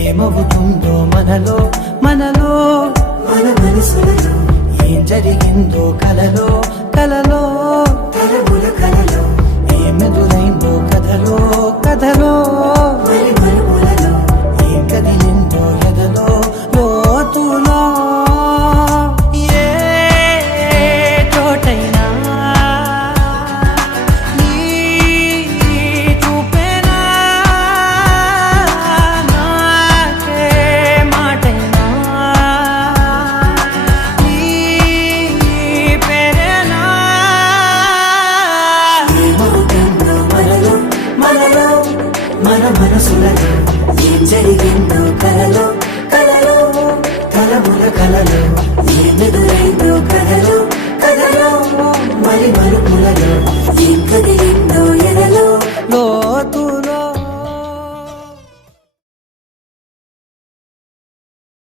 ఏమవుతుందో మనలో మనలో మన మనసులలో ఏం జరిగిందో కలలో కలలో తరముల కలలో ఏమెదురైందో కథలో కథలో మరి మరుపులలో ఏం కదిలిందో ఎదలో లోతులో ఏ చోటైనా నీ చూపేనా నాకే మాటైనా నీ పేరేనా ఏమవుతుందో మనలో మనలో మన మనసులలో ఏం జరిగిందో కలలో కలలో తలముల కలలో